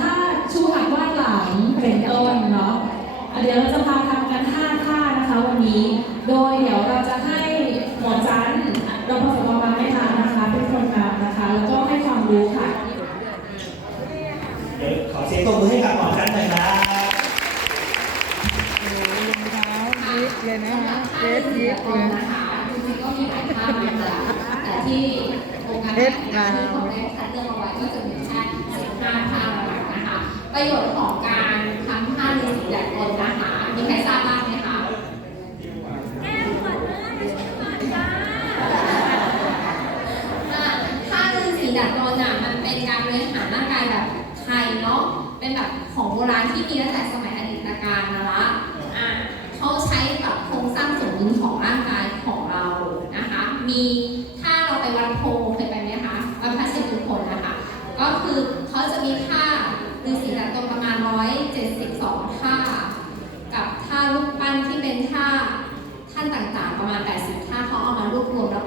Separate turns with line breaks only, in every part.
ถ้าชูหักว่าหลังเป็นต้นเนาะเดี๋ยวเราจะพาทำกันห้าท่านะคะวันนี้ โดยเดี๋ยวเราจะให้หมอจันเราผสมมาไม่ทานนะคะเป็นคนนำนะคะ แล้วก็ให้ความรู้ค่ะ
ขอเสียงตบมือให้กับหมอจันหน่อย
นะเลยนะคะเดฟยิบเย
นะคะจริงๆก็มีหลายท่าแต่ที่โครงการ
ที่
ข
อา
ได้คัดเลือกเอาไว้ก็จะมี การทำนะคะประโยชน์ของการ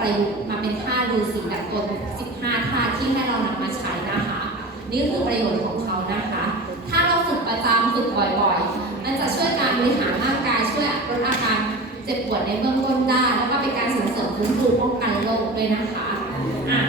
ไปมาเป็นท่าฤาษีดับตน15ท่าที่ให้เรานำมาใช้นะคะ นี่คือประโยชน์ของเขานะคะ ถ้าเราฝึกประจำฝึกบ่อยๆ มันจะช่วยการบริหารร่างกายช่วยลดอาการเจ็บปวดในเบื้องต้นได้ แล้วก็เป็นการส่งเสริมฟื้นฟูป้องกันโรคด้วยนะคะอะ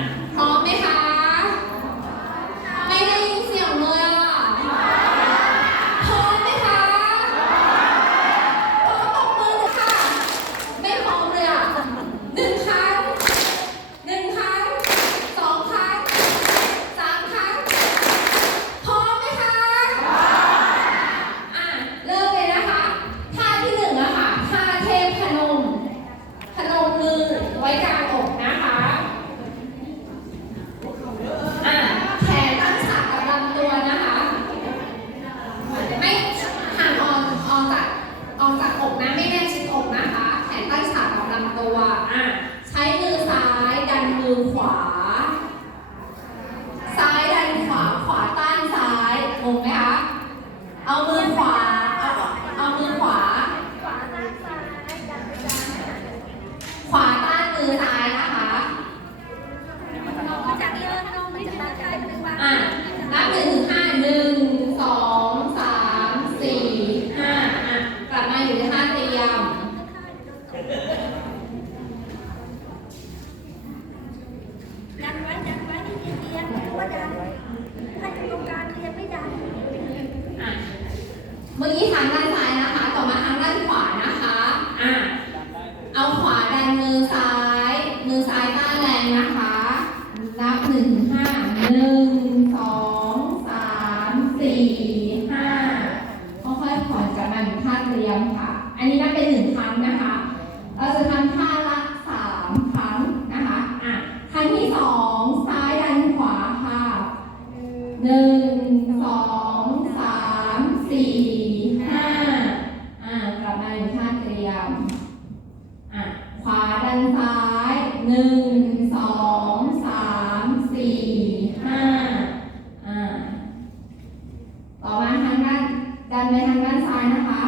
ด้านซ้ายนะคะ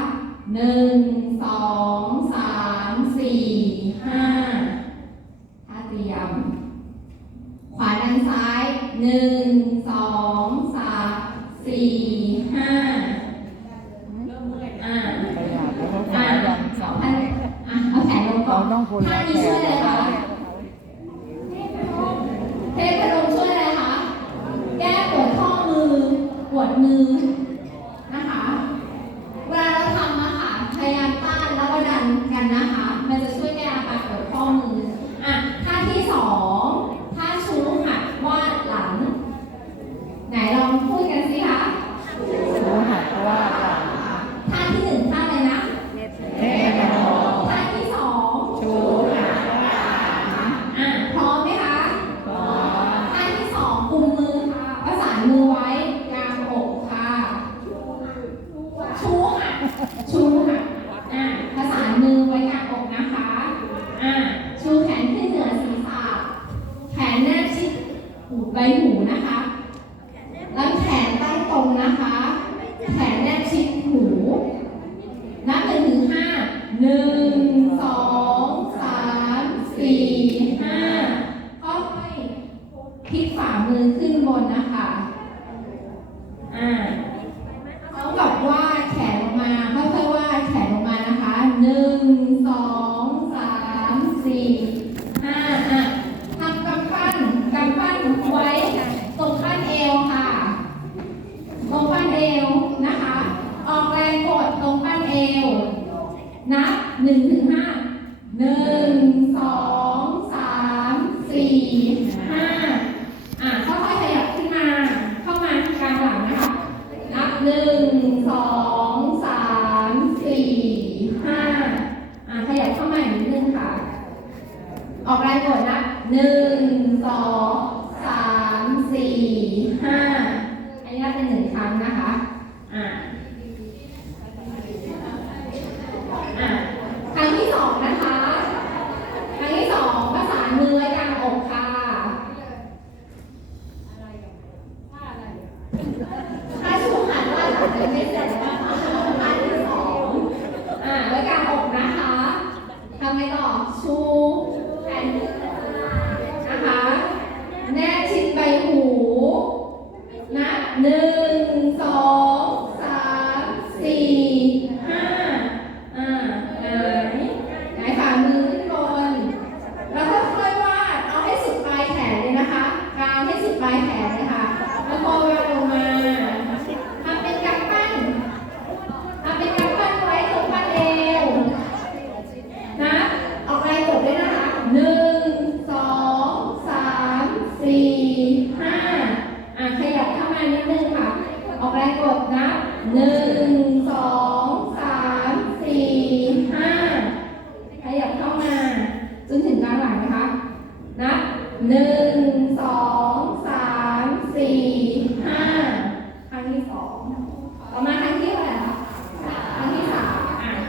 หนึ่งสองสามสี่ห้าท่าเตรียม ขวาด้านซ้ายหนึ่งสองสามสี่ หูใบหูนะคะ 零零八。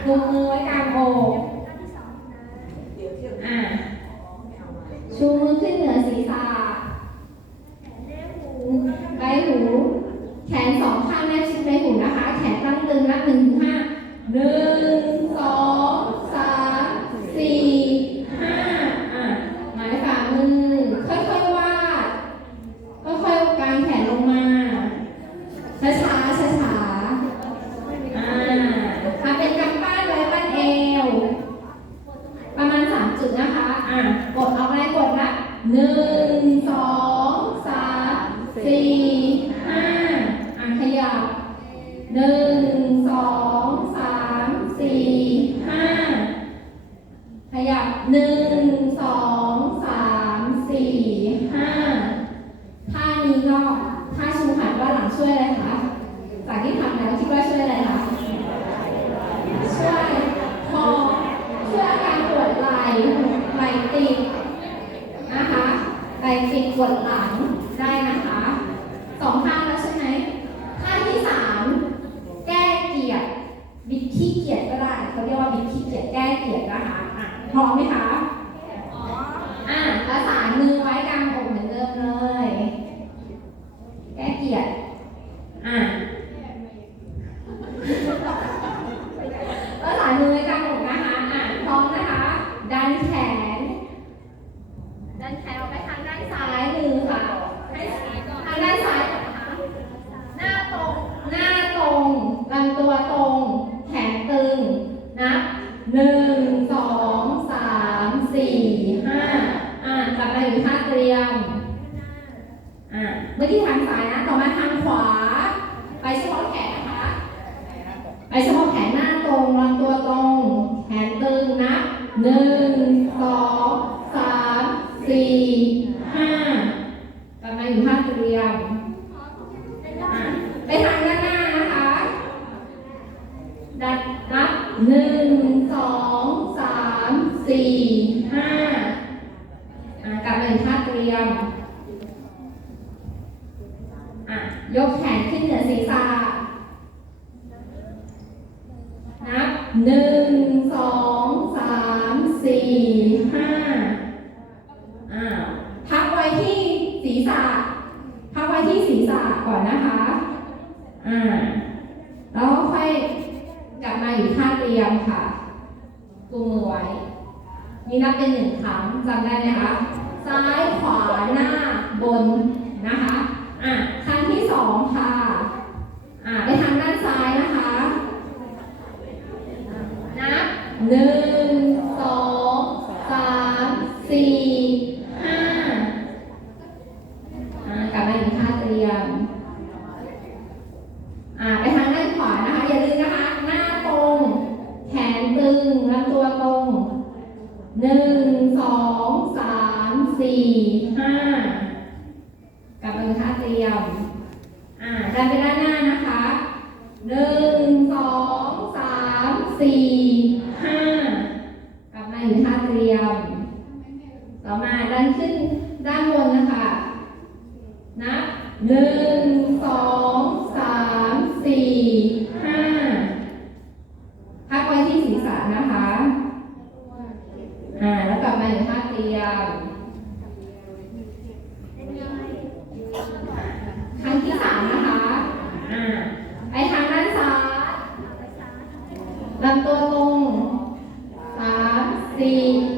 ngu ngơ ấy cả
ไปิด
กดหลังได้นะคะสองข้างแล้วใช่ไหมข้างที่สามแก้เกียดบิดขี้เกียจก็ได้เขาเรียกว่าบิดขี้เกียจแก้เกียจนะคะอะพร้อมไหมคะ
สองสามสี่ ลนะคะอะครั้งที่สองค่ะ นะคะหนึ่งสองสามสี่ C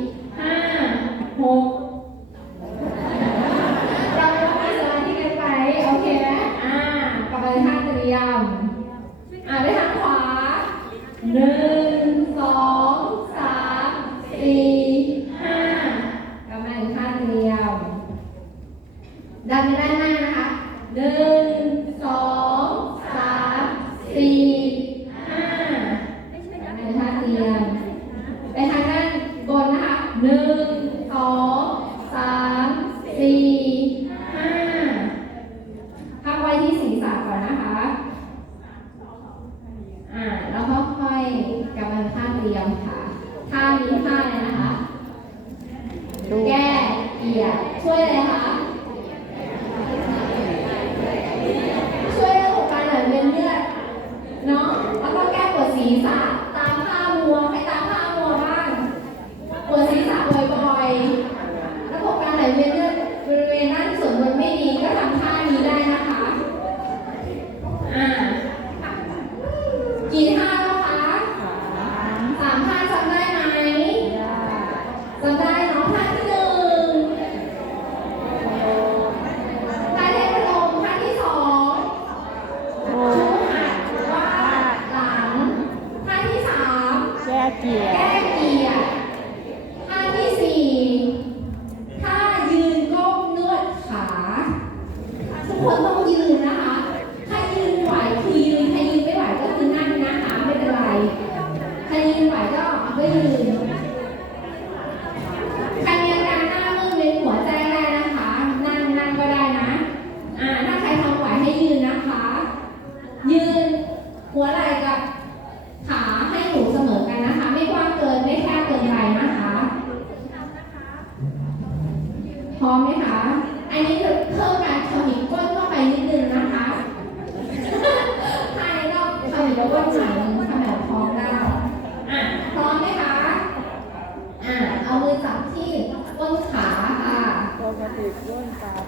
Thank you.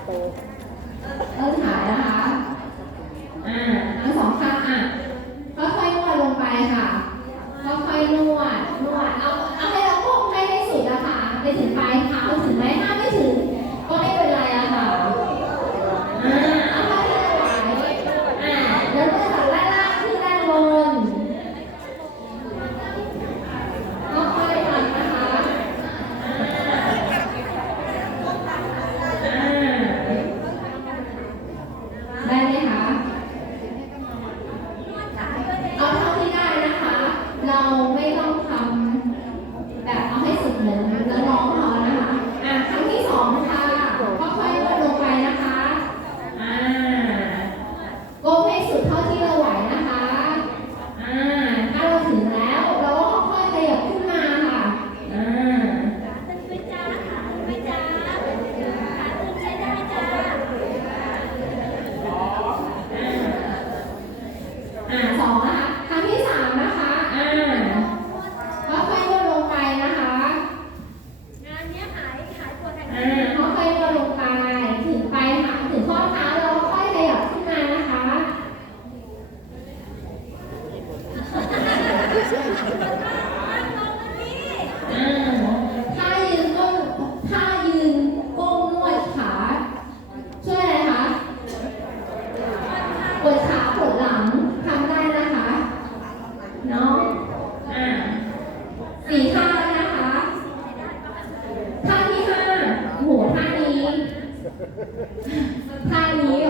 โตต้อง
หานะคะ 他你有